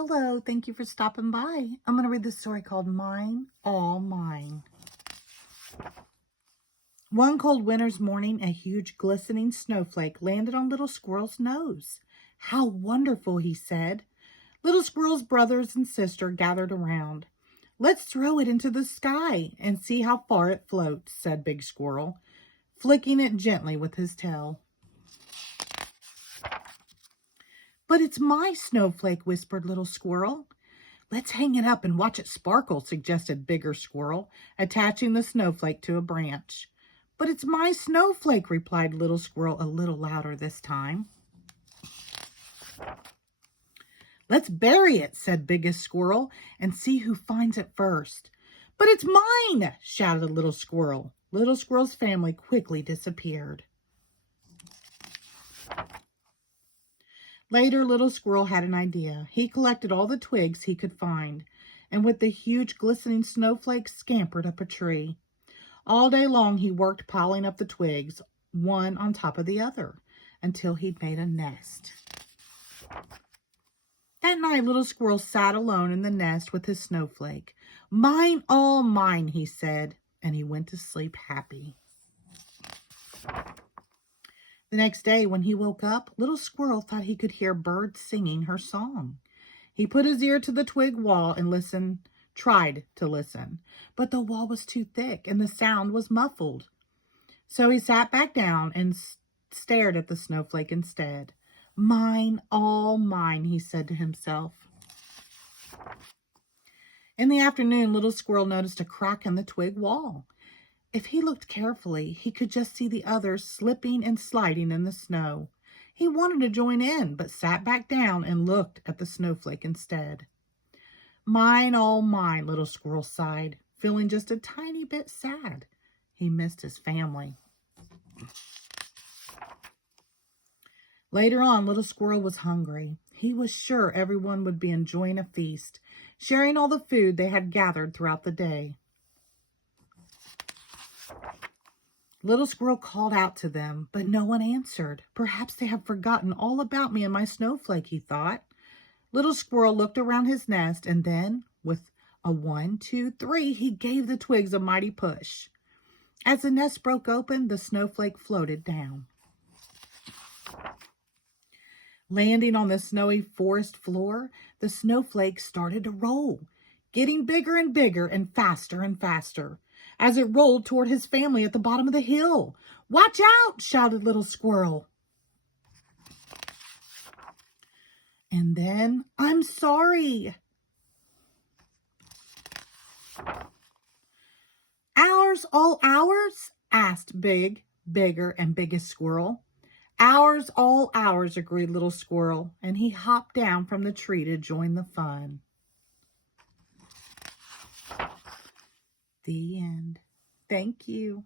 Hello, thank you for stopping by. I'm going to read this story called Mine, All Mine. One cold winter's morning, a huge glistening snowflake landed on Little Squirrel's nose. How wonderful, he said. Little Squirrel's brothers and sister gathered around. Let's throw it into the sky and see how far it floats, said Big Squirrel, flicking it gently with his tail. But it's my snowflake, whispered Little Squirrel. Let's hang it up and watch it sparkle, suggested Bigger Squirrel, attaching the snowflake to a branch. But it's my snowflake, replied Little Squirrel a little louder this time. Let's bury it, said Biggest Squirrel, and see who finds it first. But it's mine, shouted Little Squirrel. Little Squirrel's family quickly disappeared. Later, Little Squirrel had an idea. He collected all the twigs he could find, and with the huge glistening snowflakes scampered up a tree. All day long he worked piling up the twigs, one on top of the other, until he'd made a nest. That night, Little Squirrel sat alone in the nest with his snowflake. Mine, all mine, he said, and he went to sleep happy. The next day, when he woke up, Little Squirrel thought he could hear birds singing her song. He put his ear to the twig wall and tried to listen, but the wall was too thick and the sound was muffled. So he sat back down and stared at the snowflake instead. Mine, all mine, he said to himself. In the afternoon, Little Squirrel noticed a crack in the twig wall. If he looked carefully, he could just see the others slipping and sliding in the snow. He wanted to join in, but sat back down and looked at the snowflake instead. Mine, all mine, Little Squirrel sighed, feeling just a tiny bit sad. He missed his family. Later on, Little Squirrel was hungry. He was sure everyone would be enjoying a feast, sharing all the food they had gathered throughout the day. Little Squirrel called out to them, but no one answered. Perhaps they have forgotten all about me and my snowflake, he thought. Little Squirrel looked around his nest and then, with a 1, 2, 3, he gave the twigs a mighty push. As the nest broke open, the snowflake floated down. Landing on the snowy forest floor, the snowflake started to roll, getting bigger and bigger and faster as it rolled toward his family at the bottom of the hill. Watch out, shouted Little Squirrel. And then, I'm sorry. Ours, all ours? Asked Bigger, and Biggest Squirrel. Ours, all ours, agreed Little Squirrel, and he hopped down from the tree to join the fun. The end. Thank you.